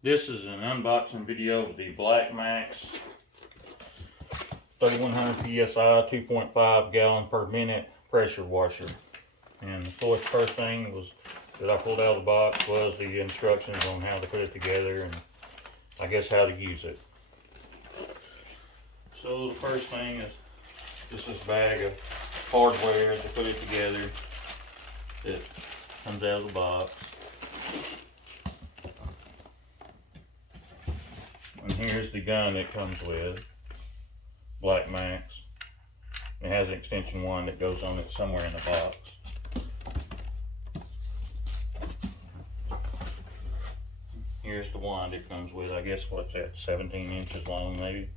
This is an unboxing video of the Black Max 3100 PSI 2.5 gallon per minute pressure washer. And the first thing was that I pulled out of the box was the instructions on how to put it together and I guess how to use it. So the first thing is just this bag of hardware to put it together. It comes out of the box. And here's the gun it comes with, Black Max. It has an extension wand that goes on it somewhere in the box. Here's the wand it comes with. I guess what's that, 17 inches long maybe.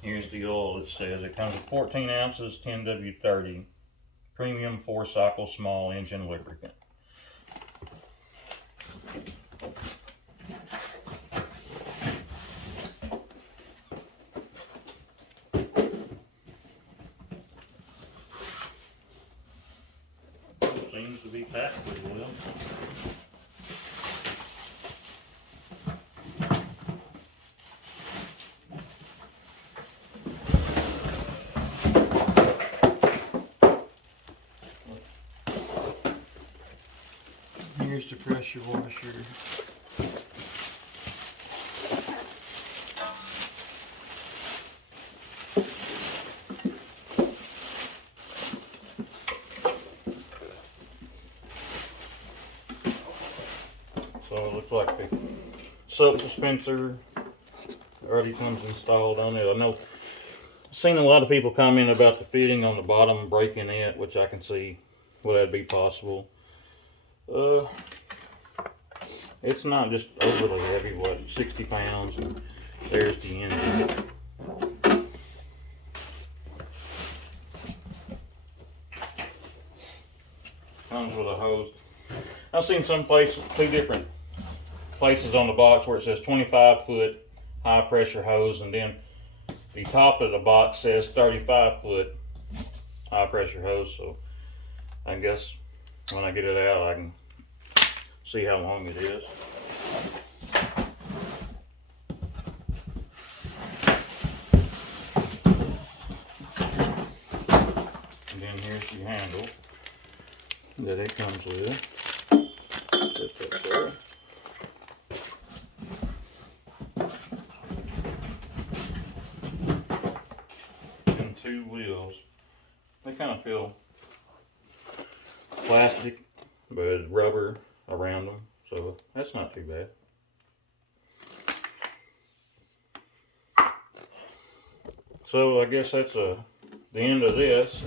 Here's the oil. It says it comes with 14 ounces 10W30 premium 4-cycle small engine lubricant. Seems to be packed pretty well. Here's the pressure washer. So it looks like the soap dispenser already comes installed on it. I know I've seen a lot of people comment about the fitting on the bottom breaking it, which I can see would that be possible. It's not just overly heavy, what, 60 pounds, and there's the engine. Comes with a hose. I've seen some places, two different places on the box where it says 25-foot high pressure hose, and then the top of the box says 35-foot high pressure hose. So I guess when I get it out I can see how long it is. And then here's the handle that it comes with. Set that there. And two wheels. They kind of feel plastic, but it's rubber around them, so that's not too bad. So I guess that's the end of this.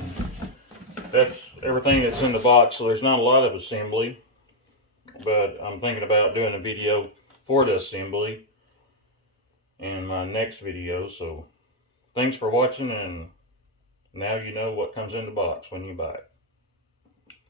That's everything that's in the box, so there's not a lot of assembly, but I'm thinking about doing a video for the assembly in my next video. So thanks for watching, and now you know what comes in the box when you buy it.